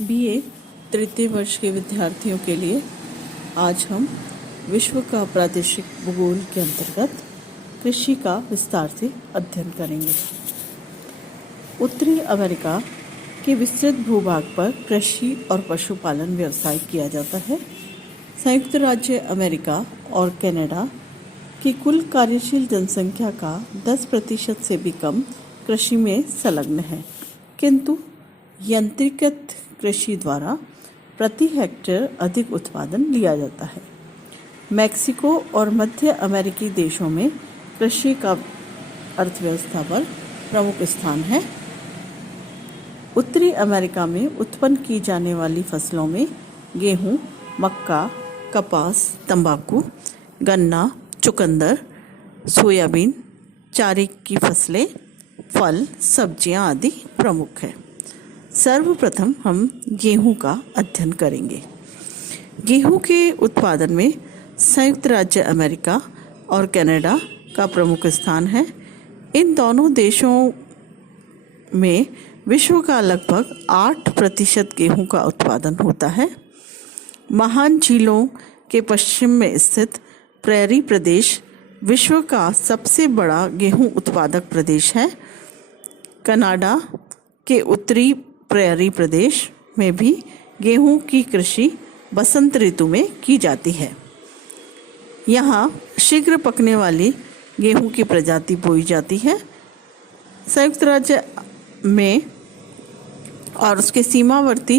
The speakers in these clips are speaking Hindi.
बीए तृतीय वर्ष के विद्यार्थियों के लिए आज हम विश्व का प्रादेशिक भूगोल के अंतर्गत कृषि का विस्तार से अध्ययन करेंगे। उत्तरी अमेरिका के विस्तृत भूभाग पर कृषि और पशुपालन व्यवसाय किया जाता है। संयुक्त राज्य अमेरिका और कनाडा की कुल कार्यशील जनसंख्या का 10% से भी कम कृषि में संलग्न है, किंतु यंत्रीकृत कृषि द्वारा प्रति हेक्टेयर अधिक उत्पादन लिया जाता है। मैक्सिको और मध्य अमेरिकी देशों में कृषि का अर्थव्यवस्था पर प्रमुख स्थान है। उत्तरी अमेरिका में उत्पन्न की जाने वाली फसलों में गेहूं, मक्का, कपास, तंबाकू, गन्ना, चुकंदर, सोयाबीन, चारे की फसलें, फल, सब्जियां आदि प्रमुख हैं। सर्वप्रथम हम गेहूं का अध्ययन करेंगे। गेहूं के उत्पादन में संयुक्त राज्य अमेरिका और कनाडा का प्रमुख स्थान है। इन दोनों देशों में विश्व का लगभग 8% गेहूं का उत्पादन होता है। महान झीलों के पश्चिम में स्थित प्रेरी प्रदेश विश्व का सबसे बड़ा गेहूं उत्पादक प्रदेश है। कनाडा के उत्तरी प्रेरी प्रदेश में भी गेहूं की कृषि बसंत ऋतु में की जाती है। यहाँ शीघ्र पकने वाली गेहूं की प्रजाति बोई जाती है। संयुक्त राज्य में और उसके सीमावर्ती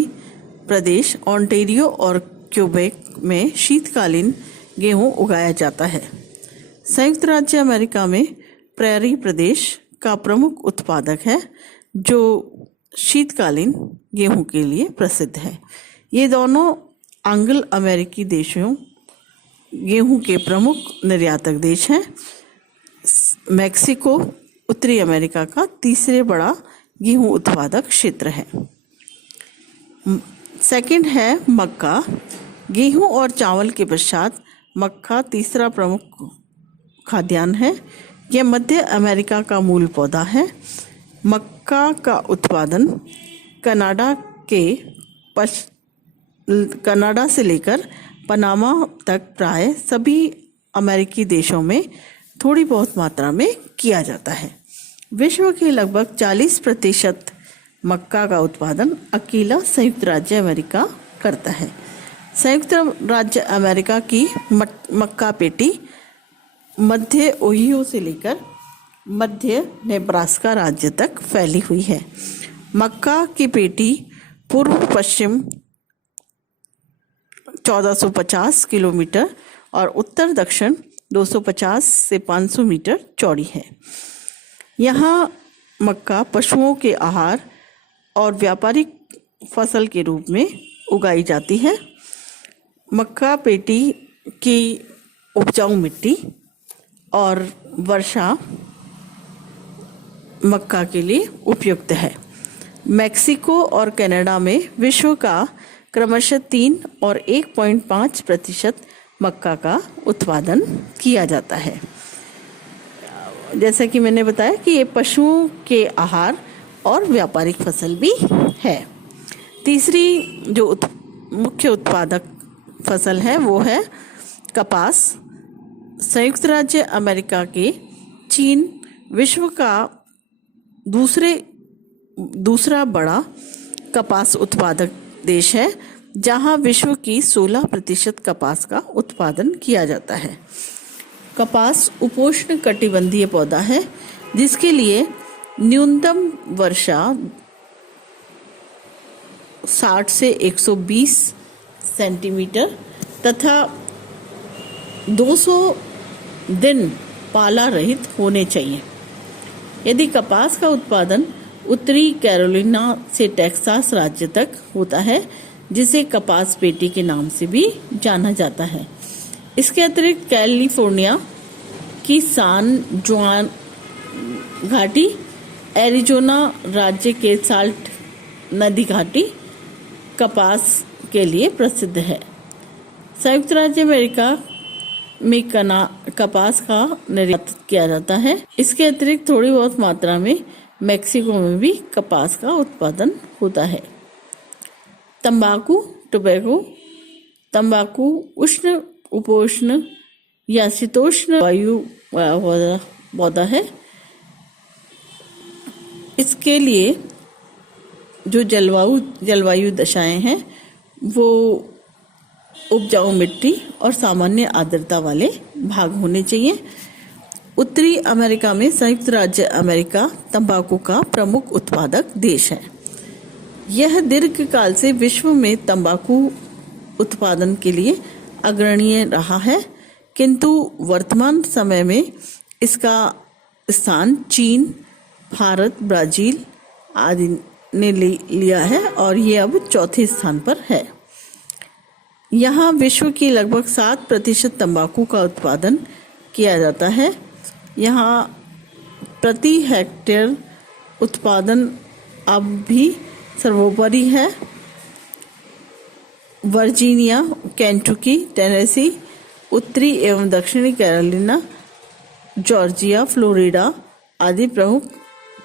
प्रदेश ओंटारियो और क्यूबेक में शीतकालीन गेहूं उगाया जाता है। संयुक्त राज्य अमेरिका में प्रेरी प्रदेश का प्रमुख उत्पादक है, जो शीतकालीन गेहूं के लिए प्रसिद्ध है। ये दोनों एंग्लो अमेरिकी देशों गेहूं के प्रमुख निर्यातक देश हैं। मैक्सिको उत्तरी अमेरिका का तीसरे बड़ा गेहूं उत्पादक क्षेत्र है। सेकंड है मक्का। गेहूं और चावल के पश्चात मक्का तीसरा प्रमुख खाद्यान्न है। यह मध्य अमेरिका का मूल पौधा है। मक्का का उत्पादन कनाडा से लेकर पनामा तक प्राय सभी अमेरिकी देशों में थोड़ी बहुत मात्रा में किया जाता है। विश्व के लगभग 40% मक्का का उत्पादन अकेला संयुक्त राज्य अमेरिका करता है। संयुक्त राज्य अमेरिका की मक्का पेटी मध्य ओहियो से लेकर मध्य नेब्रास्का राज्य तक फैली हुई है। मक्का की पेटी पूर्व पश्चिम 1450 किलोमीटर और उत्तर दक्षिण 250 से 500 मीटर चौड़ी है। यहाँ मक्का पशुओं के आहार और व्यापारिक फसल के रूप में उगाई जाती है। मक्का पेटी की उपजाऊ मिट्टी और वर्षा मक्का के लिए उपयुक्त है। मैक्सिको और कनाडा में विश्व का क्रमशः 3 और 1.5% मक्का का उत्पादन किया जाता है। जैसा कि मैंने बताया कि ये पशुओं के आहार और व्यापारिक फसल भी है। तीसरी जो मुख्य उत्पादक फसल है वो है कपास। संयुक्त राज्य अमेरिका के चीन विश्व का दूसरा बड़ा कपास उत्पादक देश है, जहां विश्व की 16% कपास का उत्पादन किया जाता है। कपास उपोष्ण कटिबंधीय पौधा है, जिसके लिए न्यूनतम वर्षा 60 से 120 सेंटीमीटर तथा 200 दिन पाला रहित होने चाहिए। यदि कपास का उत्पादन उत्तरी कैरोलिना से टेक्सास राज्य तक होता है, जिसे कपास पेटी के नाम से भी जाना जाता है। इसके अतिरिक्त कैलिफोर्निया की सान जुआन घाटी, एरिजोना राज्य के साल्ट नदी घाटी कपास के लिए प्रसिद्ध है। संयुक्त राज्य अमेरिका में कपास का निर्यात किया जाता है। इसके अतिरिक्त थोड़ी बहुत मात्रा में मैक्सिको में भी कपास का उत्पादन होता है। तंबाकू टोबैको। तंबाकू उष्ण उपोष्ण या शीतोष्ण वायु पौधा है। इसके लिए जो जलवायु दशाएं हैं वो उपजाऊ मिट्टी और सामान्य आर्द्रता वाले भाग होने चाहिए। उत्तरी अमेरिका में संयुक्त राज्य अमेरिका तंबाकू का प्रमुख उत्पादक देश है। यह दीर्घकाल से विश्व में तंबाकू उत्पादन के लिए अग्रणीय रहा है, किंतु वर्तमान समय में इसका स्थान चीन, भारत, ब्राजील आदि ने लिया है और ये अब चौथे स्थान पर है। यहाँ विश्व की लगभग 7% तंबाकू का उत्पादन किया जाता है। यहाँ प्रति हेक्टेयर उत्पादन अब भी सर्वोपरि है। वर्जीनिया, केंटुकी, टेनेसी, उत्तरी एवं दक्षिणी कैरोलिना, जॉर्जिया, फ्लोरिडा आदि प्रमुख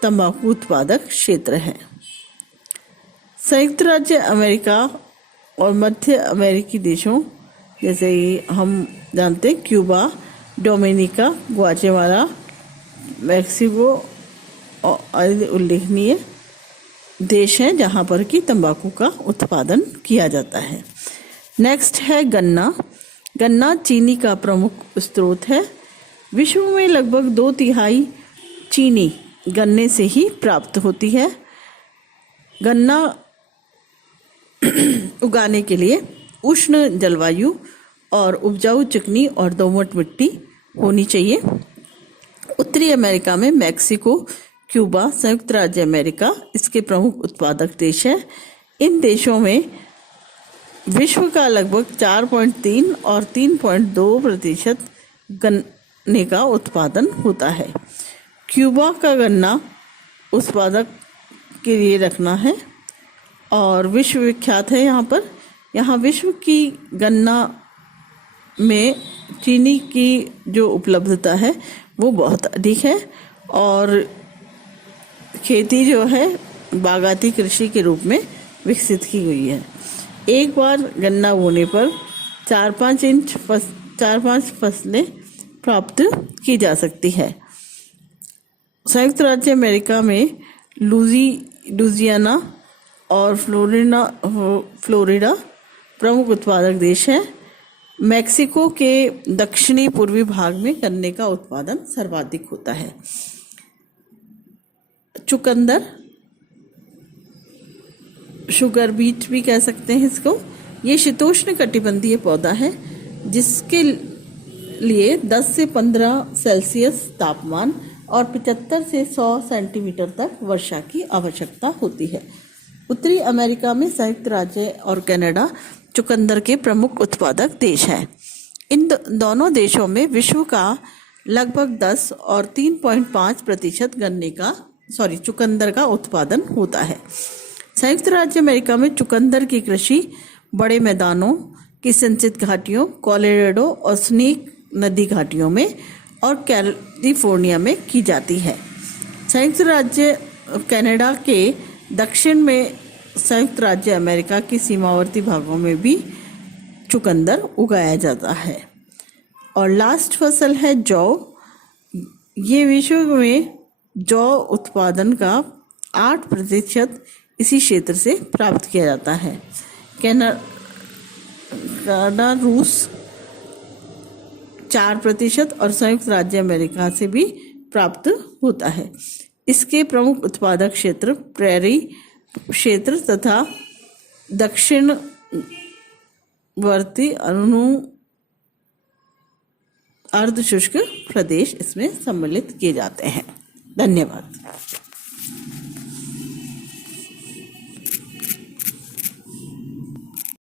तंबाकू उत्पादक क्षेत्र हैं। संयुक्त राज्य अमेरिका और मध्य अमेरिकी देशों जैसे हम जानते हैं क्यूबा, डोमिनिका, ग्वाटेमाला, मैक्सिको आदि उल्लेखनीय देश हैं जहां पर कि तंबाकू का उत्पादन किया जाता है। नेक्स्ट है गन्ना। गन्ना चीनी का प्रमुख स्रोत है। विश्व में लगभग 2/3 चीनी गन्ने से ही प्राप्त होती है। गन्ना उगाने के लिए उष्ण जलवायु और उपजाऊ चिकनी और दोमट मिट्टी होनी चाहिए। उत्तरी अमेरिका में मैक्सिको, क्यूबा, संयुक्त राज्य अमेरिका इसके प्रमुख उत्पादक देश है। इन देशों में विश्व का लगभग 4.3 और 3.2% गन्ने का उत्पादन होता है। क्यूबा का गन्ना उत्पादक के लिए रखना है और विश्व विख्यात है। यहाँ विश्व की गन्ना में चीनी की जो उपलब्धता है वो बहुत अधिक है और खेती जो है बागाती कृषि के रूप में विकसित की गई है। एक बार गन्ना बोने पर 4-5 फसलें प्राप्त की जा सकती है। संयुक्त राज्य अमेरिका में लुजियाना और फ्लोरिडा प्रमुख उत्पादक देश हैं। मैक्सिको के दक्षिणी पूर्वी भाग में गन्ने का उत्पादन सर्वाधिक होता है। चुकंदर, शुगर बीट भी कह सकते हैं इसको, ये शीतोष्ण कटिबंधीय पौधा है जिसके लिए 10 से 15 सेल्सियस तापमान और 75 से 100 सेंटीमीटर तक वर्षा की आवश्यकता होती है। उत्तरी अमेरिका में संयुक्त राज्य और कनाडा चुकंदर के प्रमुख उत्पादक देश हैं। इन दोनों देशों में विश्व का लगभग 10 और 3.5% चुकंदर का उत्पादन होता है। संयुक्त राज्य अमेरिका में चुकंदर की कृषि बड़े मैदानों की सिंचित घाटियों, कोलोराडो और स्नेक नदी घाटियों में और कैलिफोर्निया में की जाती है। संयुक्त राज्य कनाडा के दक्षिण में संयुक्त राज्य अमेरिका की सीमावर्ती भागों में भी चुकंदर उगाया जाता है। और लास्ट फसल है जौ। ये विश्व में जौ उत्पादन का 8% इसी क्षेत्र से प्राप्त किया जाता है। कनाडा, रूस 4% और संयुक्त राज्य अमेरिका से भी प्राप्त होता है। इसके प्रमुख उत्पादक क्षेत्र प्रेरी क्षेत्र तथा दक्षिणवर्ती अर्धशुष्क प्रदेश इसमें सम्मिलित किए जाते हैं। धन्यवाद।